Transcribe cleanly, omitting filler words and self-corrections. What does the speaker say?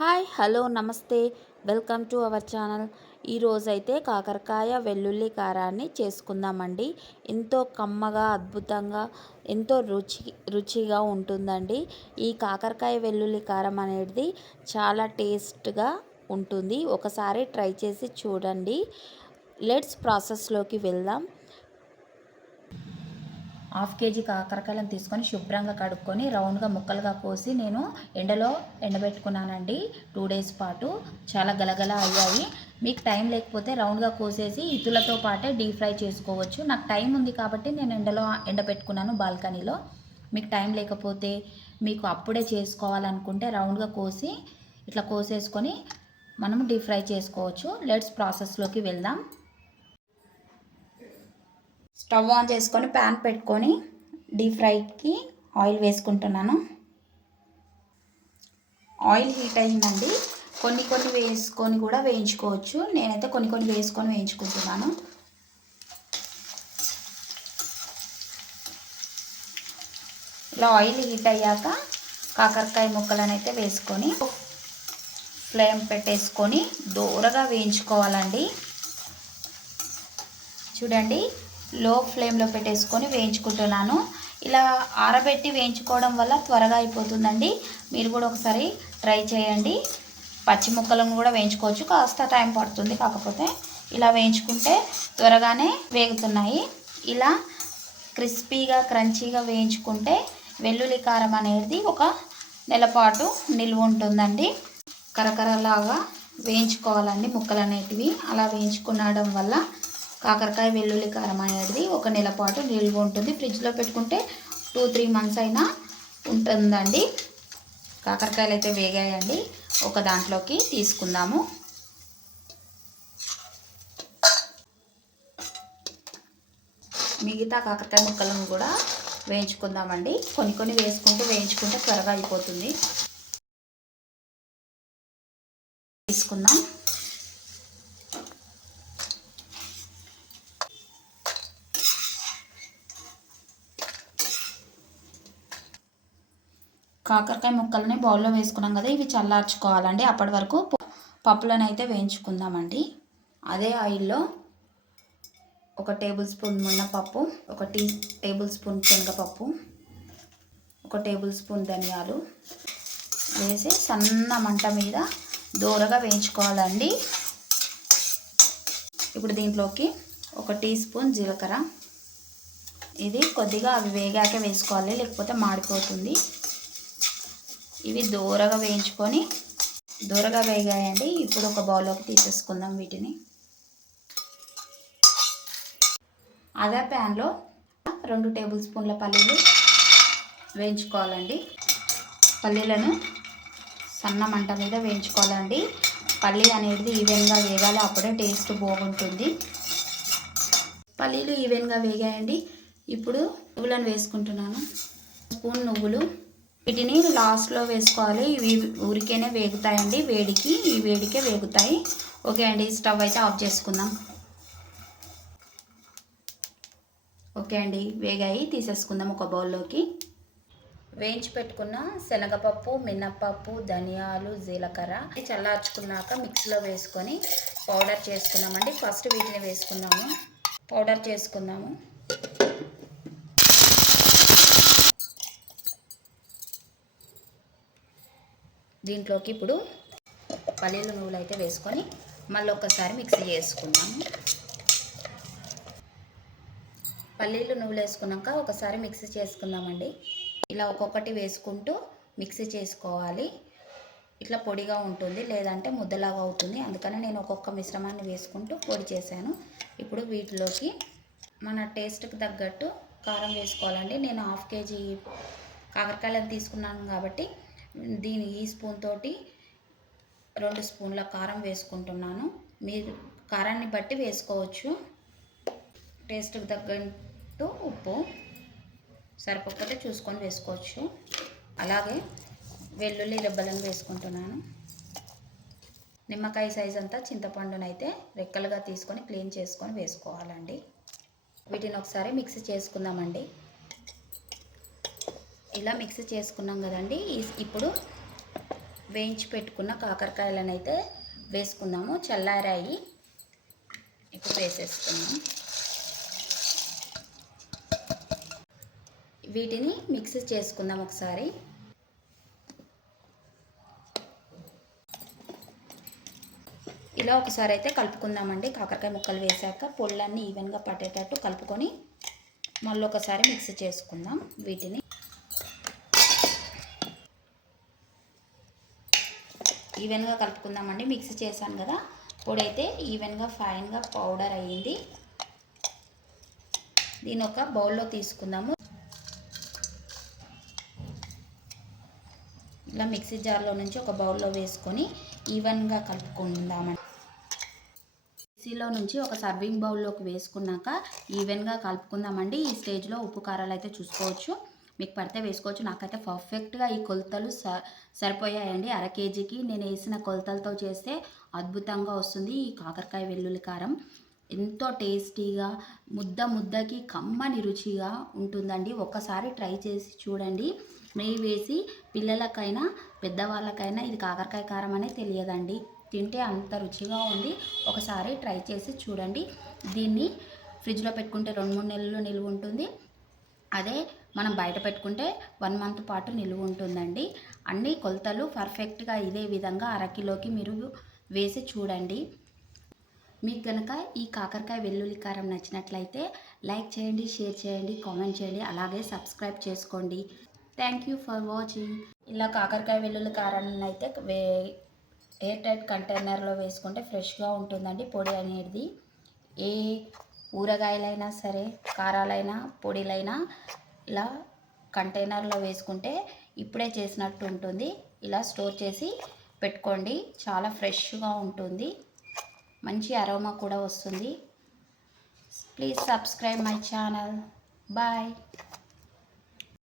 Hi hello నమస్తే welcome to our channel. ఈరోజైతే కాకరకాయ వెల్లుల్లి కారాన్ని చేసుకుందామండి. ఎంతో కమ్మగా అద్భుతంగా ఎంతో రుచిగా ఉంటుందండి. ఈ కాకరకాయ వెల్లుల్లి కారం అనేది చాలా టేస్ట్గా ఉంటుంది. ఒకసారి ట్రై చేసి చూడండి. లెట్స్ ప్రాసెస్లోకి వెళ్దాం. హాఫ్ కేజీ కాకరకాయలను తీసుకొని శుభ్రంగా కడుక్కొని రౌండ్గా ముక్కలుగా కోసి నేను ఎండలో ఎండబెట్టుకున్నానండి. 2 డేస్ పాటు చాలా గలగల అయ్యాయి. మీకు టైం లేకపోతే రౌండ్గా కోసేసి ఇతులతో పాటే డీప్ ఫ్రై చేసుకోవచ్చు. నాకు టైం ఉంది కాబట్టి నేను ఎండలో ఎండబెట్టుకున్నాను బాల్కనీలో. మీకు టైం లేకపోతే మీకు అప్పుడే చేసుకోవాలనుకుంటే రౌండ్గా కోసి ఇట్లా కోసేసుకొని మనము డీప్ ఫ్రై చేసుకోవచ్చు. లెట్స్ ప్రాసెస్లోకి వెళ్దాం. స్టవ్ ఆన్ చేసుకొని ప్యాన్ పెట్టుకొని డీప్ ఫ్రైకి ఆయిల్ వేసుకుంటున్నాను. ఆయిల్ హీట్ అయిందండి. కొన్ని వేసుకొని కూడా వేయించుకోవచ్చు. నేనైతే కొన్ని వేసుకొని వేయించుకుంటున్నాను. ఇలా ఆయిల్ హీట్ అయ్యాక కాకరకాయ ముక్కలను అయితే వేసుకొని ఫ్లేమ్ పెట్టేసుకొని దూరగా వేయించుకోవాలండి. చూడండి, లో ఫ్లేమ్లో పెట్టేసుకొని వేయించుకుంటున్నాను. ఇలా ఆరబెట్టి వేయించుకోవడం వల్ల త్వరగా అయిపోతుందండి. మీరు కూడా ఒకసారి ట్రై చేయండి. పచ్చి ముక్కలను కూడా వేయించుకోవచ్చు, కాస్త టైం పడుతుంది. కాకపోతే ఇలా వేయించుకుంటే త్వరగానే వేగుతున్నాయి. ఇలా క్రిస్పీగా క్రంచీగా వేయించుకుంటే వెల్లుల్లి కారం అనేది ఒక నెల పాటు నిల్వ ఉంటుందండి. కరకరలాగా వేయించుకోవాలండి ముక్కలు అనేటివి. అలా వేయించుకోవడం వల్ల కాకరకాయ వెల్లుల్లి కారం అనేది ఒక నెల పాటు నిల్వ ఉంటుంది. ఫ్రిడ్జ్లో పెట్టుకుంటే 2-3 మంత్స్ అయినా ఉంటుందండి. కాకరకాయలు అయితే వేగాయండి. ఒక దాంట్లోకి తీసుకుందాము. మిగతా కాకరకాయ ముక్కలను కూడా వేయించుకుందామండి. కొన్ని వేయించుకుంటే త్వరగా అయిపోతుంది. తీసుకుందాం. కాకరకాయ ముక్కల్ని బౌల్లో వేసుకున్నాం కదా, ఇవి చల్లార్చుకోవాలండి. అప్పటి వరకు పప్పులను అయితే వేయించుకుందామండి. అదే ఆయిల్లో 1 టేబుల్ స్పూన్ మినపప్పు, 1 టేబుల్ స్పూన్ శనగపప్పు, 1 టేబుల్ స్పూన్ ధనియాలు వేసి సన్న మంట మీద దూరగా వేయించుకోవాలండి. ఇప్పుడు దీంట్లోకి 1 టీ స్పూన్ జీలకర్ర, ఇది కొద్దిగా అవి వేగాక వేసుకోవాలి, లేకపోతే మాడిపోతుంది. ఇవి దూరగా వేయించుకొని దూరగా వేగాయండి. ఇప్పుడు ఒక బౌల్లోకి తీసేసుకుందాం వీటిని. అదే ప్యాన్లో 2 టేబుల్ స్పూన్ల పల్లీలు వేయించుకోవాలండి. పల్లీలను సన్న మంట మీద వేయించుకోవాలండి. పల్లీ అనేది ఈవెన్గా వేగాలి, అప్పుడే టేస్ట్ బాగుంటుంది. పల్లీలు ఈవెన్గా వేగాయండి. ఇప్పుడు నువ్వులను వేసుకుంటున్నాను. 1 స్పూన్ నువ్వులు, వీటిని లాస్ట్లో వేసుకోవాలి. ఇవి ఊరికేనే వేగుతాయండి, ఈ వేడికే వేగుతాయి. ఓకే అండి, స్టవ్ అయితే ఆఫ్ చేసుకుందాం. ఓకే అండి, వేగాయి, తీసేసుకుందాం ఒక బౌల్లోకి. వేయించి పెట్టుకున్న శనగపప్పు, మినప్పప్పు, ధనియాలు, జీలకర్ర చల్లార్చుకున్నాక మిక్సీలో వేసుకొని పౌడర్ చేసుకున్నామండి. ఫస్ట్ వీటిని వేసుకుందాము, పౌడర్ చేసుకుందాము. దీంట్లోకి ఇప్పుడు పల్లీలు నువ్వులు అయితే వేసుకొని మళ్ళీ ఒకసారి మిక్సీ చేసుకుందాము. పల్లీలు నువ్వులు వేసుకున్నాక ఒకసారి మిక్సీ చేసుకుందామండి. ఇలా ఒక్కొక్కటి వేసుకుంటూ మిక్సీ చేసుకోవాలి. ఇట్లా పొడిగా ఉంటుంది, లేదంటే ముద్దలాగా అవుతుంది. అందుకని నేను ఒక్కొక్క మిశ్రమాన్ని వేసుకుంటూ పొడి చేశాను. ఇప్పుడు వీటిలోకి మన టేస్ట్కి తగ్గట్టు కారం వేసుకోవాలండి. నేను 1/2 కేజీ కాకరకాయలను తీసుకున్నాను కాబట్టి ఈ స్పూన్ తోటి 2 స్పూన్ల కారం వేసుకుంటున్నాను. మీరు కారాన్ని బట్టి వేసుకోవచ్చు. టేస్ట్కి తగ్గట్టు ఉప్పు సరిపోకపోతే చూసుకొని వేసుకోవచ్చు. అలాగే వెల్లుల్లి రెబ్బలను వేసుకుంటున్నాను. నిమ్మకాయ సైజ్ అంతా చింతపండునైతే రెక్కలుగా తీసుకొని క్లీన్ చేసుకొని వేసుకోవాలండి. వీటిని ఒకసారి మిక్సీ చేసుకుందామండి. ఇలా మిక్సీ చేసుకున్నాం కదండి. ఇప్పుడు వేయించి పెట్టుకున్న కాకరకాయలను అయితే వేసుకుందాము. చల్లారాయి, ఇప్పుడు వేసేసుకుందాం. వీటిని మిక్స్ చేసుకుందాం ఒకసారి. ఇలా ఒకసారి అయితే కలుపుకుందామండి. కాకరకాయ ముక్కలు వేసాక పొళ్ళన్నీ ఈవెన్గా పట్టేటట్టు కలుపుకొని మళ్ళీ ఒకసారి మిక్స్ చేసుకుందాం. వీటిని ఈవెన్గా కలుపుకుందామండి. మిక్స్ చేశాను కదా, పొడి అయితే ఈవెన్గా ఫైన్గా పౌడర్ అయ్యింది. దీని ఒక బౌల్లో తీసుకుందాము. ఇలా మిక్సీ జార్లో నుంచి ఒక బౌల్లో వేసుకొని ఈవెన్గా కలుపుకుందామండి. మిక్సీలో నుంచి ఒక సర్వింగ్ బౌల్లోకి వేసుకున్నాక ఈవెన్గా కలుపుకుందామండి. ఈ స్టేజ్లో ఉప్పు కారాలు అయితే చూసుకోవచ్చు, మీకు పడితే వేసుకోవచ్చు. నాకైతే పర్ఫెక్ట్గా ఈ కొలతలు సరిపోయాయండి. అర కేజీకి నేను వేసిన కొలతలతో చేస్తే అద్భుతంగా వస్తుంది ఈ కాకరకాయ వెల్లుల్లి కారం. ఎంతో టేస్టీగా, ముద్దకి కమ్మని రుచిగా ఉంటుందండి. ఒక్కసారి ట్రై చేసి చూడండి. నెయ్యి వేసి పిల్లలకైనా పెద్దవాళ్ళకైనా ఇది కాకరకాయ కారం అనే తెలియదండి. తింటే అంత రుచిగా ఉంది. ఒకసారి ట్రై చేసి చూడండి. దీన్ని ఫ్రిడ్జ్లో పెట్టుకుంటే 2-3 నెలలు నిలువ ఉంటుంది. అదే మనం బయట పెట్టుకుంటే 1 మంత్ పాటు నిలువ ఉంటుందండి. అన్ని కొలతలు పర్ఫెక్ట్గా ఇదే విధంగా అరకిలోకి మీరు వేసి చూడండి. మీకు కనుక ఈ కాకరకాయ వెల్లుల్లి కారం నచ్చినట్లయితే లైక్ చేయండి, షేర్ చేయండి, కామెంట్ చేయండి, అలాగే సబ్స్క్రైబ్ చేసుకోండి. Thank you for watching. ఇలా కాకరకాయ వెల్లుల్లి కారాన్ని అయితే ఎయిర్ టైట్ కంటైనర్లో వేసుకుంటే ఫ్రెష్గా ఉంటుందండి. పొడి అనేది ఏ ఊరగాయలైనా సరే, కారాలైనా పొడిలైనా ఇలా కంటైనర్లో వేసుకుంటే ఇప్పుడే చేసినట్టు ఉంటుంది. ఇలా స్టోర్ చేసి పెట్టుకోండి, చాలా ఫ్రెష్గా ఉంటుంది, మంచి అరోమా కూడా వస్తుంది. Please subscribe my channel. Bye.